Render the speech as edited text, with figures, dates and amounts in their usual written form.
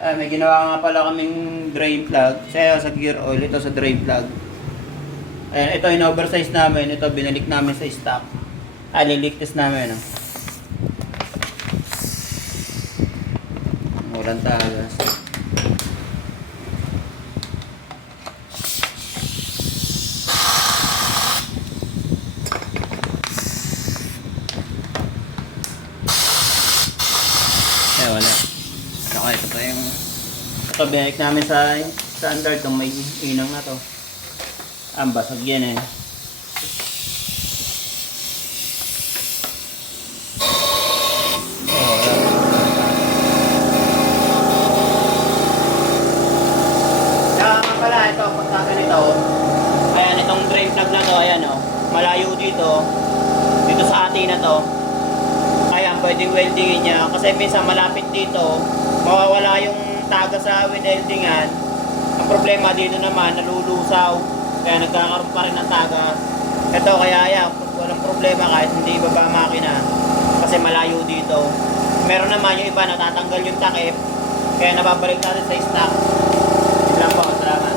May ginawa nga pala kaming drain plug. Sa gear oil, ito sa drain plug. Ayan, ito in-oversize namin. Ito binalik namin sa stock. Liligtas namin. Walang tagas. Wala. Okay, ito pa yung ito binalik namin sa standard itong may inang na to. Basag yan eh. Wala. Kaya nga pala ito, pagka ganito, ayan itong drain plug na to, ayan malayo dito sa atin na to. Ayan, pwedeng weldingin niya kasi minsan malapit dito, mawawala yung taga sa wineldingan. Ang problema dito naman, nalulusaw, kaya nagkakaroon pa rin ng tagas. Ito kaya walang problema kahit hindi ibaba makina kasi malayo dito. Meron naman yung iba natatanggal yung takip, kaya nababalik natin sa stock. Yun lang po, salamat.